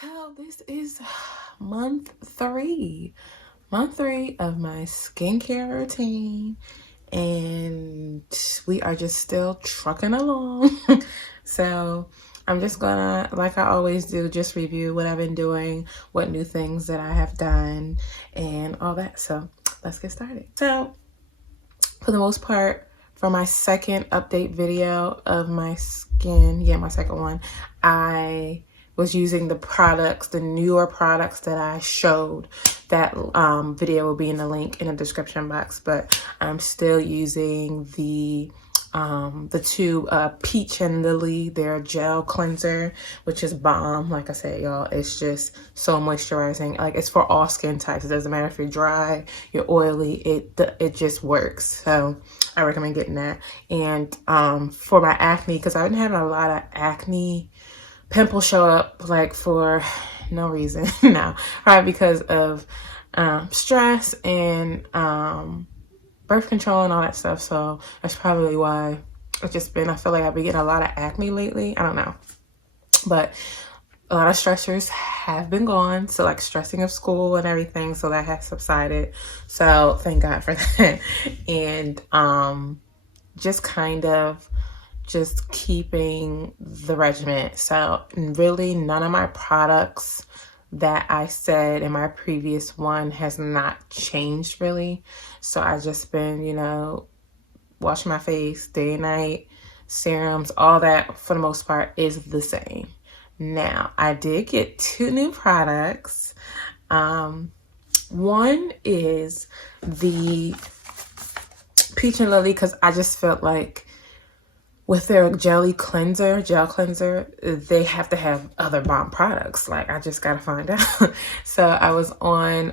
So this is month three of my skincare routine, and we are just still trucking along. So I'm just gonna, like I always do, just review what I've been doing, what new things that I have done, and all that. So let's get started. So for the most part, for my second update video of my skin, my second one, I was using the products, the newer products that I showed. That video will be in the link in the description box, but I'm still using the two Peach and Lily, their gel cleanser, which is bomb. Like I said, y'all, it's just so moisturizing. Like, it's for all skin types. It doesn't matter if you're dry, you're oily, it just works. So I recommend getting that. And for my acne, because I've been having a lot of acne, pimples show up like for no reason now, probably because of stress and birth control and all that stuff. So that's probably why it's just been, I feel like I've been getting a lot of acne lately. I don't know, but a lot of stressors have been gone. So like stressing of school and everything, so that has subsided. So thank God for that. And just kind of just keeping the regimen. So really none of my products that I said in my previous one has not changed really. So I just been, washing my face day and night, serums, all that for the most part is the same. Now, I did get two new products. One is the Peach and Lily, because I just felt like with their gel cleanser, they have to have other bomb products. Like, I just gotta find out. So I was on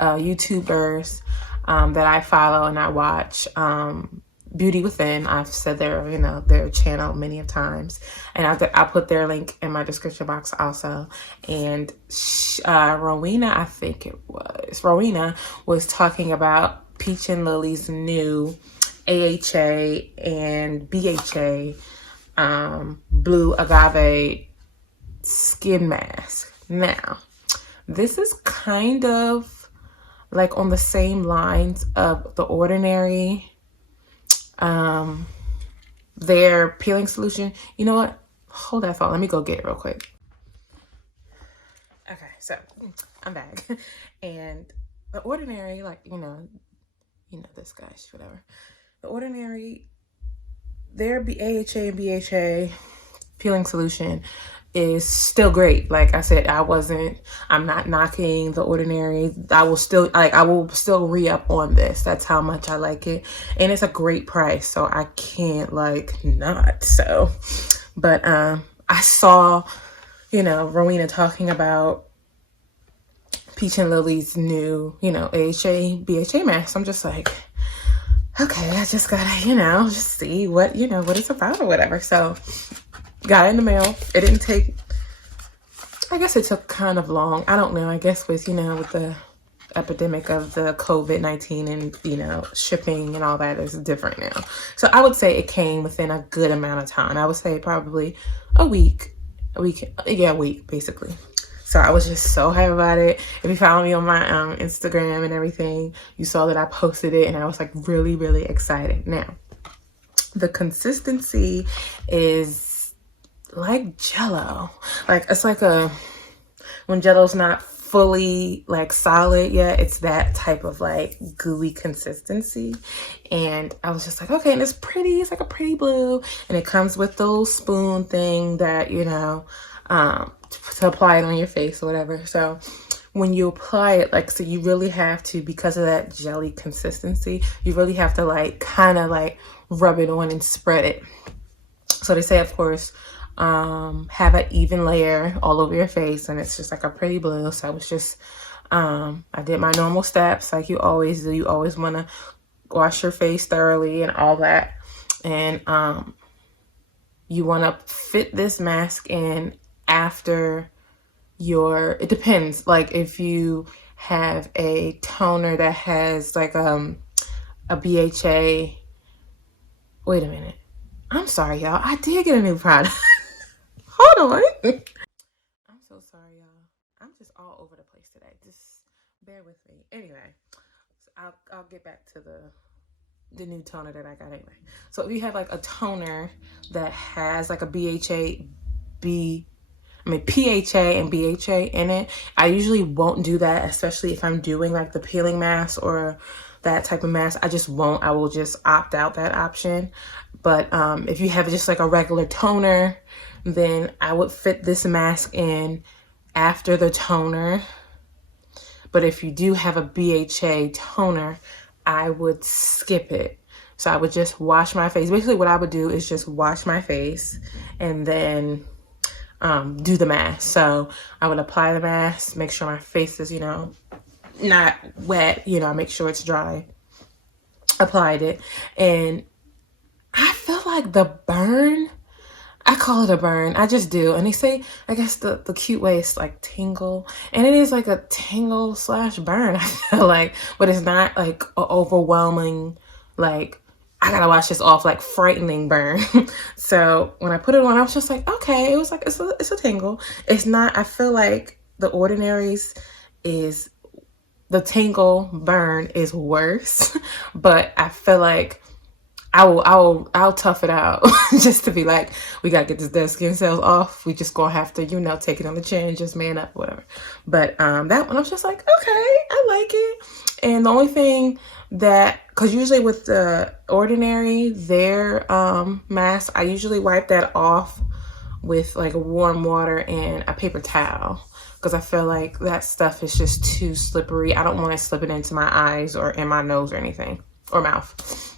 YouTubers that I follow and I watch, Beauty Within. I've said their channel many of times, and I'll put their link in my description box also. And Rowena, I think it was Rowena, was talking about Peach and Lily's new AHA and BHA blue agave skin mask. Now, this is kind of like on the same lines of The Ordinary, their peeling solution. You know what? Hold that thought. Let me go get it real quick. Okay, so I'm back. And The Ordinary, like, this guy, whatever. The Ordinary, their AHA and BHA peeling solution is still great. Like I said, I'm not knocking The Ordinary. I will still re-up on this. That's how much I like it. And it's a great price, so I can't not. So, but I saw, Rowena talking about Peach and Lily's new, AHA, BHA mask. I'm just like, okay, I just gotta, just see what it's about or whatever. So got it in the mail. It didn't take, I guess it took kind of long. I don't know. I guess with the epidemic of the COVID-19 and, shipping and all that is different now. So I would say it came within a good amount of time. I would say probably a week, basically. So I was just so happy about it. If you follow me on my Instagram and everything, you saw that I posted it and I was like really, really excited. Now, the consistency is like Jell-O. Like, it's like when Jell-O's not fully solid yet, it's that type of gooey consistency. And I was just like, okay, and it's pretty. It's like a pretty blue. And it comes with the little spoon thing that, to apply it on your face or whatever. So when you apply it, so you really have to, because of that jelly consistency, you really have to kind of rub it on and spread it. So they say, of course, have an even layer all over your face, and it's just like a pretty blue. So I was just, I did my normal steps like you always do. You always want to wash your face thoroughly and all that. And you want to fit this mask in after it depends. Like, if you have a toner that has a BHA, wait a minute. I'm sorry, y'all. I did get a new product. Hold on. sorry, y'all. I'm just all over the place today. Just bear with me. Anyway, so I'll get back to the new toner that I got anyway. So if you have like a toner that has like a PHA and BHA in it, I usually won't do that, especially if I'm doing like the peeling mask or that type of mask. I just won't. I will just opt out that option. But if you have just like a regular toner, then I would fit this mask in after the toner. But if you do have a BHA toner, I would skip it. So I would just wash my face. Basically what I would do is just wash my face and then do the mask. So I would apply the mask, make sure my face is, you know, not wet, you know, make sure it's dry. Applied it, and I feel like the burn, I call it a burn. I just do. And they say, I guess the cute way is like tingle. And it is like a tingle slash burn, I feel like. But it's not like an overwhelming, like, I gotta wash this off, like frightening burn. So when I put it on, I was just like, okay, it was like, it's a tingle. It's not, I feel like the Ordinary's is, the tingle burn is worse. But I feel like I'll tough it out just to be like, we gotta get this dead skin cells off. We just gonna have to, you know, take it on the chin, just man up, whatever. But that one I was just like, okay, I like it. And the only thing that, because usually with the Ordinary, their mask, I usually wipe that off with like warm water and a paper towel, because I feel like that stuff is just too slippery. I don't want it slipping into my eyes or in my nose or anything, or mouth.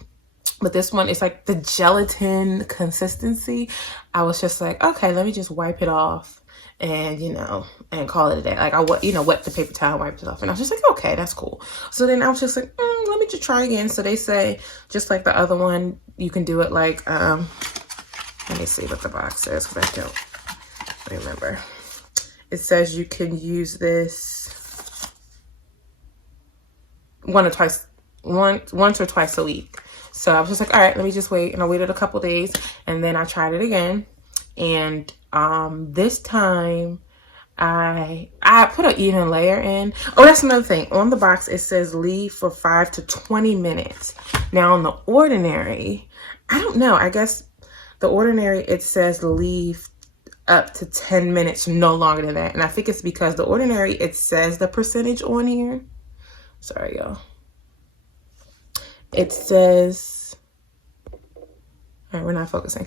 But this one is like the gelatin consistency. I was just like, okay, let me just wipe it off and, you know, and call it a day. Like wet the paper towel, wiped it off. And I was just like, okay, that's cool. So then I was just like, let me just try again. So they say, just like the other one, you can do it like, let me see what the box says, because I don't remember. It says you can use this once or twice a week. So I was just like, all right, let me just wait. And I waited a couple days, and then I tried it again. And this time I put an even layer in. Oh, that's another thing. On the box, it says leave for 5 to 20 minutes. Now on the Ordinary, I don't know. I guess the Ordinary, it says leave up to 10 minutes, no longer than that. And I think it's because the Ordinary, it says the percentage on here. Sorry, y'all. It says, all right, we're not focusing.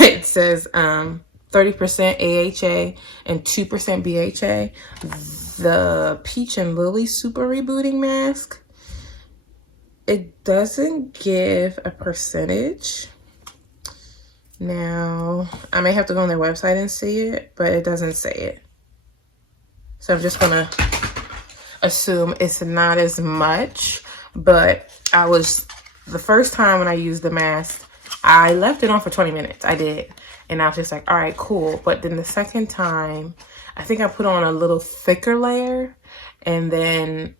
It says 30% AHA and 2% BHA. The Peach and Lily Super Rebooting Mask, it doesn't give a percentage. Now, I may have to go on their website and see it, but it doesn't say it. So I'm just gonna assume it's not as much. But the first time when I used the mask, I left it on for 20 minutes. I did. And I was just like, all right, cool. But then the second time, I think I put on a little thicker layer. And then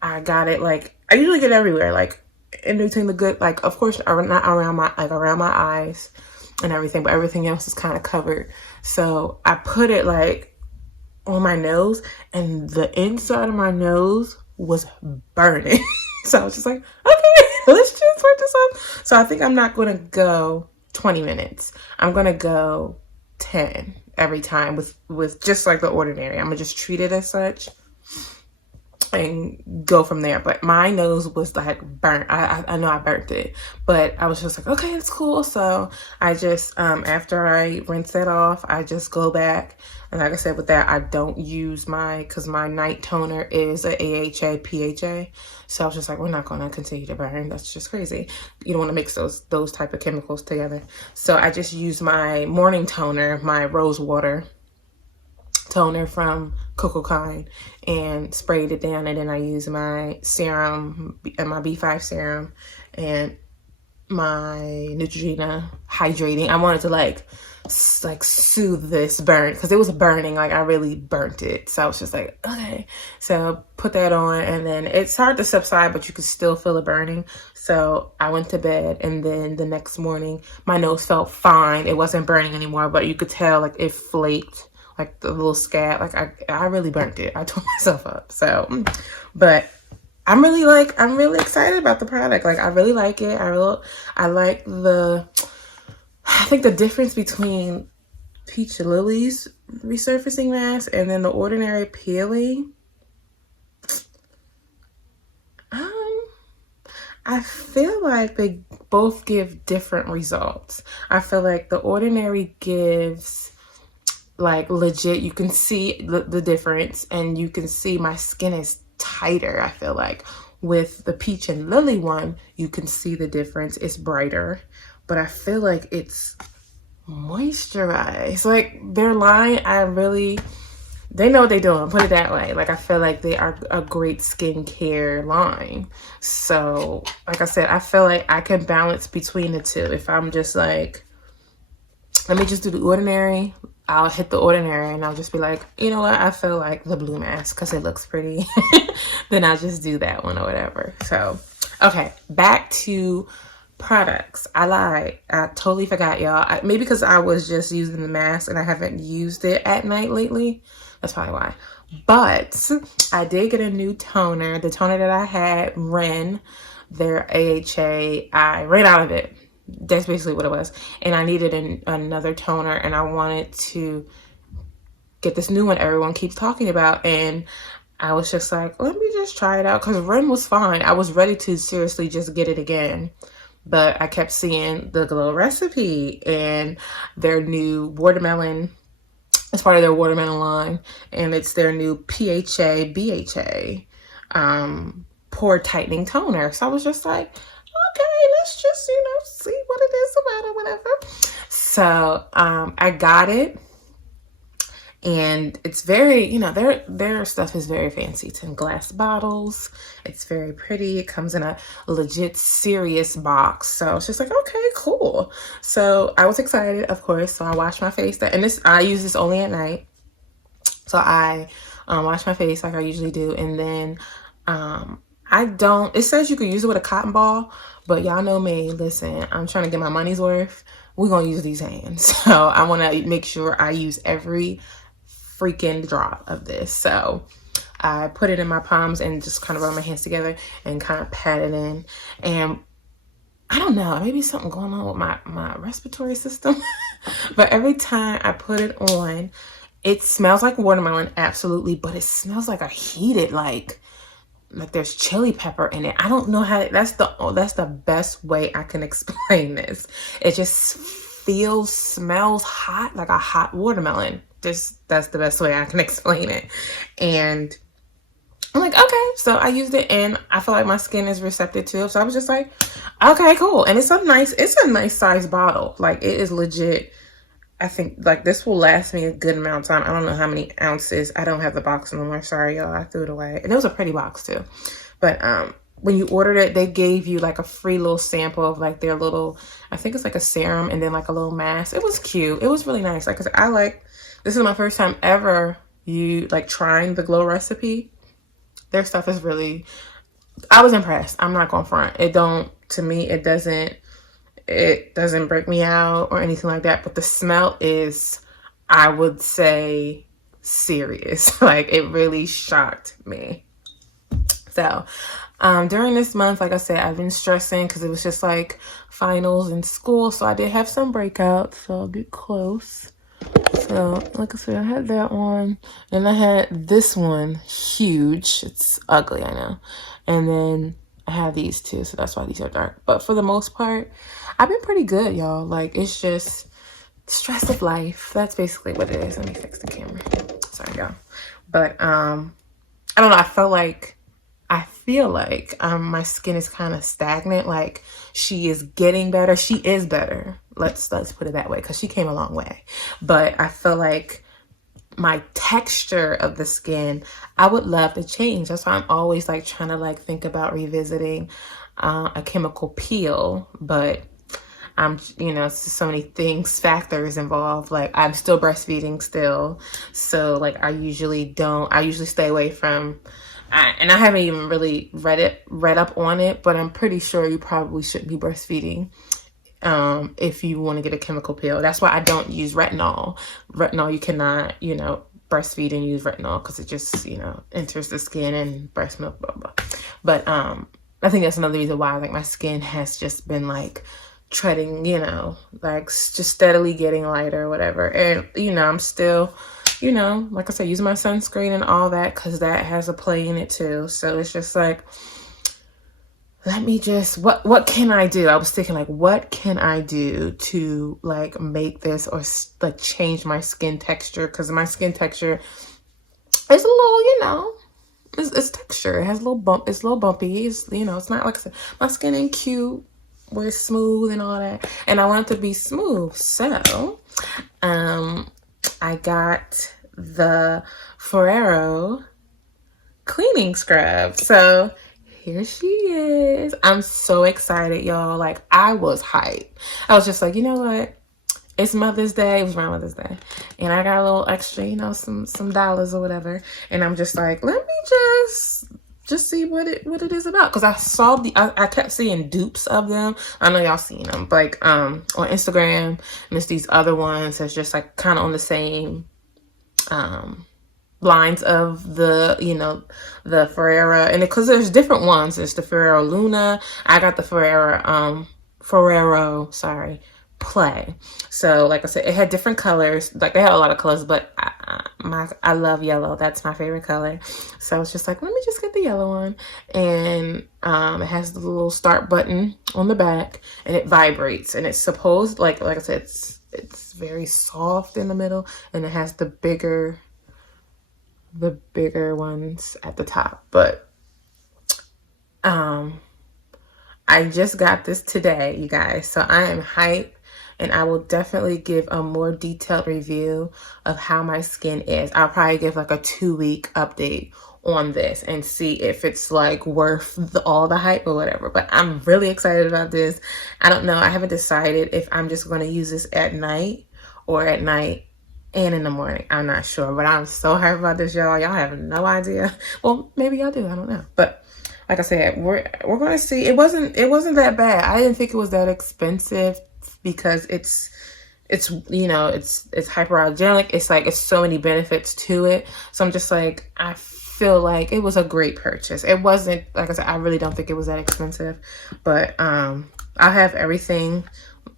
I got it, like, I usually get everywhere, like in between the good, like, of course, not around my, like around my eyes and everything, but everything else is kind of covered. So I put it like on my nose, and the inside of my nose was burning. So I was just like, okay, let's just work this out. So I think I'm not going to go 20 minutes. I'm going to go 10 every time with just like the Ordinary. I'm going to just treat it as such and go from there. But my nose was like burnt. I know I burnt it, but I was just like, okay, it's cool. So I just, after I rinse that off, I just go back. And like I said, with that, I don't use because my night toner is a AHA, PHA. So I was just like, we're not going to continue to burn. That's just crazy. You don't want to mix those type of chemicals together. So I just use my morning toner, my rose water toner from Coco Kind, and sprayed it down. And then I use my serum and my B5 serum and my Neutrogena hydrating. I wanted to like soothe this burn, because it was burning, like I really burnt it. So I was just like, okay. So put that on, and then it's hard to subside, but you could still feel it burning. So I went to bed, and then the next morning my nose felt fine. It wasn't burning anymore, but you could tell like it flaked like the little scab. Like I really burnt it. I tore myself up. So, but I'm really excited about the product. Like I really like it. I like I think the difference between Peach Lily's resurfacing mask and then the ordinary peeling. I feel like they both give different results. I feel like the ordinary gives like legit, you can see the difference, and you can see my skin is tighter. I feel like with the Peach and Lily one, you can see the difference. It's brighter, but I feel like it's moisturized. Like their line, they know what they're doing, put it that way. Like I feel like they are a great skincare line. So like I said, I feel like I can balance between the two. If I'm just like, let me just do the ordinary, I'll hit the ordinary and I'll just be like, you know what, I feel like the blue mask because it looks pretty. Then I'll just do that one or whatever. So okay, back to products. I lied. I totally forgot, y'all. Maybe because I was just using the mask and I haven't used it at night lately. That's probably why. But I did get a new toner. The toner that I had ran their AHA. I ran out of it. That's basically what it was. And I needed another toner, and I wanted to get this new one everyone keeps talking about. And I was just like, let me just try it out, because Ren was fine. I was ready to seriously just get it again. But I kept seeing the Glow Recipe and their new watermelon. It's part of their watermelon line, and it's their new PHA+BHA pore tightening toner. So I was just like, okay, let's just, see what it is about or whatever. So I got it, and it's very, their stuff is very fancy. It's in glass bottles. It's very pretty. It comes in a legit serious box. So it's just like, okay, cool. So I was excited, of course. So I washed my face. And I use this only at night. So I wash my face like I usually do. And then it says you could use it with a cotton ball, but y'all know me. Listen, I'm trying to get my money's worth. We're going to use these hands. So I want to make sure I use every freaking drop of this. So I put it in my palms and just kind of rub my hands together and kind of pat it in. And I don't know, maybe something going on with my respiratory system. But every time I put it on, it smells like watermelon, absolutely, but it smells like a heated, like there's chili pepper in it. I don't know how, that's the best way I can explain this. It just smells hot, like a hot watermelon. That's the best way I can explain it. And I'm like, okay. So I used it, and I feel like my skin is receptive to it. So I was just like, okay, cool. And it's a nice size bottle. Like it is legit. I think like this will last me a good amount of time. I don't know how many ounces. I don't have the box no more. Sorry, y'all. I threw it away. And it was a pretty box too. But when you ordered it, they gave you like a free little sample of like their little, I think it's like a serum and then like a little mask. It was cute. It was really nice. Like, 'cause this is my first time ever trying the Glow Recipe. Their stuff is really, I was impressed. I'm not going front. It doesn't break me out or anything like that. But the smell is, I would say, serious. Like it really shocked me. So during this month, like I said, I've been stressing because it was just like finals in school. So I did have some breakouts. So I'll get close. So like I said, I had that one, and I had this one, huge. It's ugly, I know. And then I have these two, so that's why these are dark. But for the most part, I've been pretty good, y'all. Like it's just stress of life. That's basically what it is. Let me fix the camera. Sorry, y'all. But I don't know. I feel like my skin is kind of stagnant. Like she is getting better. She is better. Let's put it that way, because she came a long way. But I feel like my texture of the skin, I would love to change. That's why I'm always like trying to like think about revisiting a chemical peel. But I'm, so many factors involved. Like I'm still breastfeeding still. So like I usually stay away from, and I haven't even really read up on it, but I'm pretty sure you probably shouldn't be breastfeeding if you want to get a chemical peel. That's why I don't use retinol. Retinol, you cannot, breastfeed and use retinol because it just, enters the skin and breast milk, blah, blah. But I think that's another reason why, like, my skin has just been, like, treading, like, just steadily getting lighter or whatever. And, I'm still, like I said, using my sunscreen and all that because that has a play in it too. So it's just like, let me just, what can I do? I was thinking, like, what can I do to, like, make this or, like, change my skin texture? Because my skin texture is a little, it's texture. It has a little bump. It's a little bumpy. It's, it's not like, my skin ain't cute where it's smooth and all that. And I want it to be smooth. So, I got the Foreo cleaning scrub. So, here she is. I'm so excited, y'all. Like, I was hyped. I was just like, you know what? It's Mother's Day. It was my Mother's Day. And I got a little extra, some dollars or whatever. And I'm just like, let me just see what it is about. Because I saw I kept seeing dupes of them. I know y'all seen them. Like, on Instagram. And there's these other ones that's just, like, kind of on the same, lines of the the Foreo, and because there's different ones. There's the Foreo Luna. I got the Foreo Play. So like I said, it had different colors. Like, they had a lot of colors, but I love yellow. That's my favorite color. So it's just like, let me just get the yellow one. And it has the little start button on the back, and it vibrates, and it's supposed, like I said, it's very soft in the middle, and it has the bigger ones at the top. But I just got this today, you guys, so I am hyped, and I will definitely give a more detailed review of how my skin is. I'll probably give like a 2-week update on this and see if it's like worth all the hype or whatever. But I'm really excited about this. I don't know, I haven't decided if I'm just going to use this at night or at night and in the morning. I'm not sure, but I'm so hyped about this, y'all. Y'all have no idea. Well, maybe y'all do. I don't know. But like I said, we're going to see. It wasn't that bad. I didn't think it was that expensive because it's hyperallergenic. It's like, it's so many benefits to it. So I'm just like, I feel like it was a great purchase. It wasn't, like I said, I really don't think it was that expensive. But I have everything,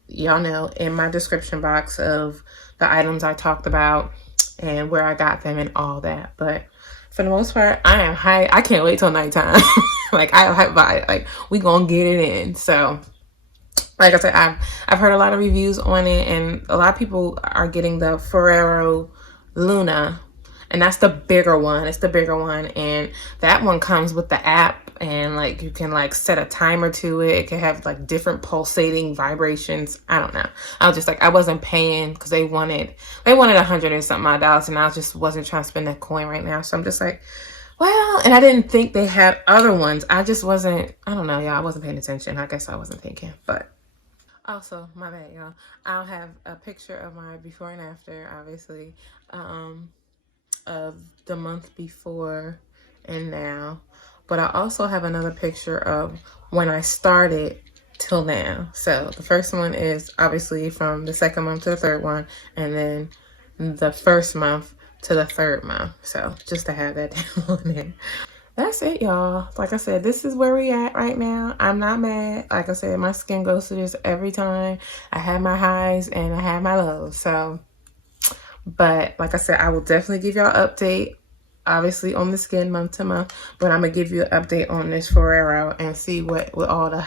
y'all know, in my description box of the items I talked about and where I got them and all that. But for the most part, I am hyped. I can't wait till nighttime. Like, I am hyped by it. Like, we gonna get it in. So, like I said, I've heard a lot of reviews on it, and a lot of people are getting the Foreo Luna, and that's the bigger one. It's the bigger one, and that one comes with the app, and like, you can like set a timer to it. It can have like different pulsating vibrations. I don't know. I was just like, I wasn't paying because they wanted $100 and something odd dollars, and I just wasn't trying to spend that coin right now. So I'm just like, well, and I didn't think they had other ones. I just wasn't, I don't know, y'all. I wasn't paying attention. I guess I wasn't thinking, but. Also, my bad, y'all. I'll have a picture of my before and after, obviously, of the month before and now. But I also have another picture of when I started till now. So the first one is obviously from the second month to the third one, and then the first month to the third month. So just to have that down there. That's it, y'all. Like I said, this is where we at right now. I'm not mad. Like I said, my skin goes through this every time. I have my highs and I have my lows. So, but like I said, I will definitely give y'all an update, obviously, on the skin month to month. But I'm going to give you an update on this Foreo and see what all the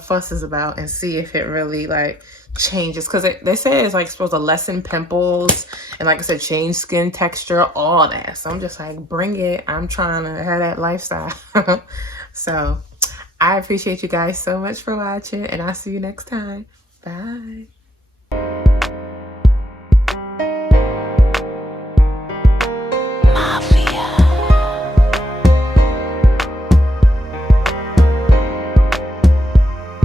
fuss is about, and see if it really like changes, because they say it's like supposed to lessen pimples and, like I said, change skin texture, all that. So I'm just like, bring it. I'm trying to have that lifestyle. So I appreciate you guys so much for watching, and I'll see you next time. Bye.